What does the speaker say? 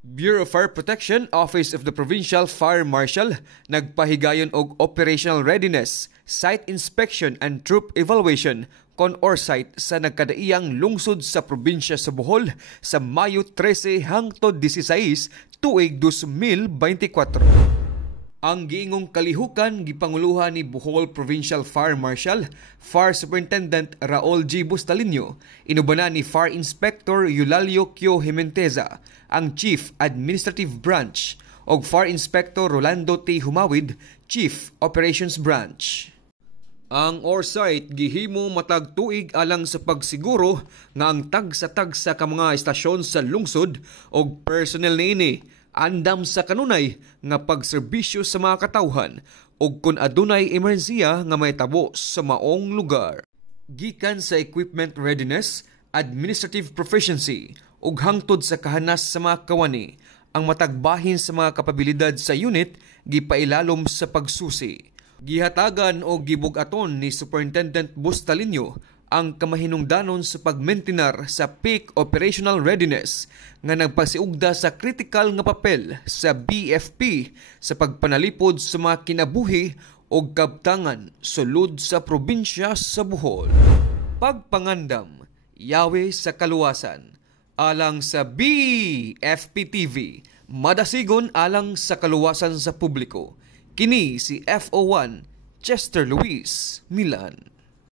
Bureau of Fire Protection, Office of the Provincial Fire Marshal, nagpahigayon og operational readiness, site inspection and troop evaluation kon orsite sa nagkadaiyang lungsod sa probinsya sa Bohol sa Mayo 13 hangtod 16 tuig 2024. Ang giingong kalihukan gipanguluhan ni Bohol Provincial Fire Marshal, Fire Superintendent Raul G. Bustalino, inubanan ni Fire Inspector Eulalio Kyo Jimenteza, ang Chief Administrative Branch, og Fire Inspector Rolando T. Humawid, Chief Operations Branch. Ang orsite gihimo matag tuig alang sa pagsiguro nga ang tagsa-tagsa ka mga estasyon sa lungsod og personnel niini andam sa kanunay nga pagserbisyo sa mga katawhan ug kun adunay emerhensiya nga mahitabo sa maong lugar. Gikan sa equipment readiness, administrative proficiency ug hangtod sa kahanas sa mga kawani, ang matagbahin sa mga kapabilidad sa unit gipailalom sa pagsusi. Gihatagan o gibug-aton ni Superintendent Bustalino ang kamahinungdanon sa pagmentinar sa peak operational readiness nga nagpasiugda sa kritikal nga papel sa BFP sa pagpanalipod sa mga kinabuhi o kabtangan sulod sa probinsya sa Bohol. Pagpangandam, yawi sa kaluwasan, alang sa BFP TV, madasigon alang sa kaluwasan sa publiko. Kini si FO1 Chester Luis Milan.